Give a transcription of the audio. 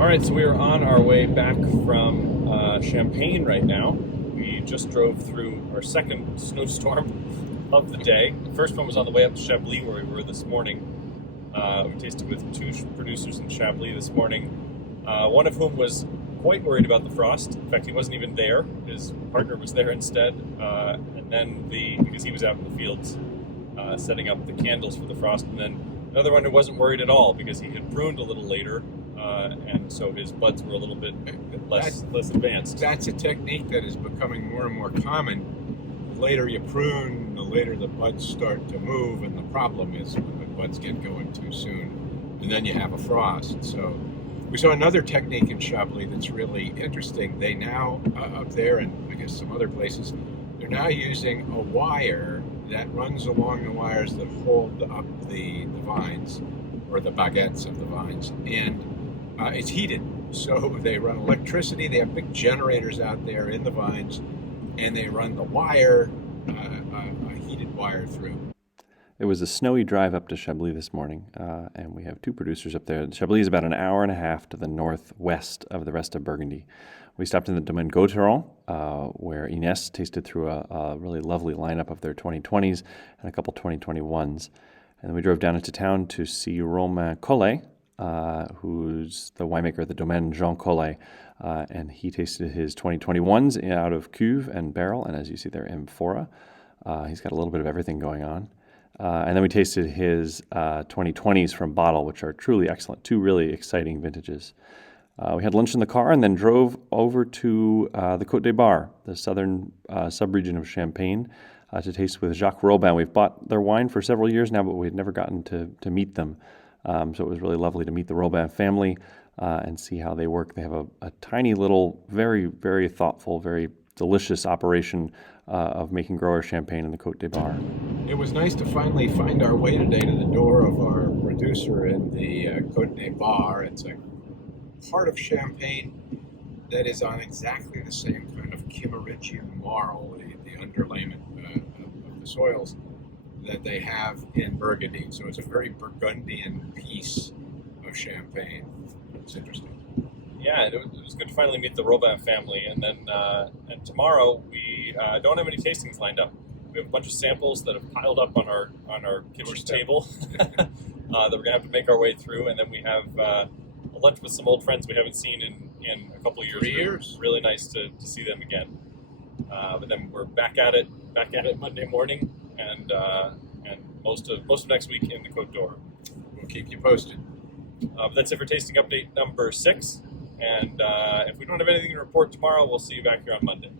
All right, so we are on our way back from Champagne right now. We just drove through our second snowstorm of the day. The first one was on the way up to Chablis, where we were this morning. We tasted with two producers in Chablis this morning, one of whom was quite worried about the frost. In fact, he wasn't even there. His partner was there instead. And then because he was out in the fields setting up the candles for the frost. And then another one who wasn't worried at all because he had pruned a little later. And so his buds were a little bit less advanced. That's a technique that is becoming more and more common. The later you prune, the later the buds start to move, and the problem is when the buds get going too soon, and then you have a frost. So we saw another technique in Chablis that's really interesting. They now, up there and I guess some other places, they're now using a wire that runs along the wires that hold up the vines, or the baguettes of the vines, and it's heated. So they run electricity. They have big generators out there in the vines, and they run the wire, a heated wire through. It was a snowy drive up to Chablis this morning, and we have two producers up there. Chablis is about an hour and a half to the northwest of the rest of Burgundy. We stopped in the Domaine Gauthieron, where Ines tasted through a really lovely lineup of their 2020s and a couple 2021s. And then we drove down into town to see Romain Collet, who's the winemaker at the Domaine Jean Collet, and he tasted his 2021s out of cuve and barrel, and as you see there, amphora. He's got a little bit of everything going on. And then we tasted his 2020s from bottle, which are truly excellent, two really exciting vintages. We had lunch in the car and then drove over to the Côte des Bars, the southern sub-region of Champagne, to taste with Jacques Robin. We've bought their wine for several years now, but we had never gotten to meet them. So it was really lovely to meet the Robin family and see how they work. They have a tiny little, very, very thoughtful, very delicious operation of making grower champagne in the Côte des Bars. It was nice to finally find our way today to the door of our producer in the Côte des Bars. It's a part of Champagne that is on exactly the same kind of Kimmeridgian marl, the underlayment of the soils that they have in Burgundy. So it's a very Burgundian piece of Champagne. It's interesting. Yeah, it was good to finally meet the Robin family. And then and tomorrow we don't have any tastings lined up. We have a bunch of samples that have piled up on our kitchen table that we're gonna have to make our way through. And then we have a lunch with some old friends we haven't seen in a couple of years. 3 years. Really nice to see them again. But then we're back at it Monday morning, and most of next week in the Côte d'Or. We'll keep you posted. But that's it for tasting update number 6. And if we don't have anything to report tomorrow, we'll see you back here on Monday.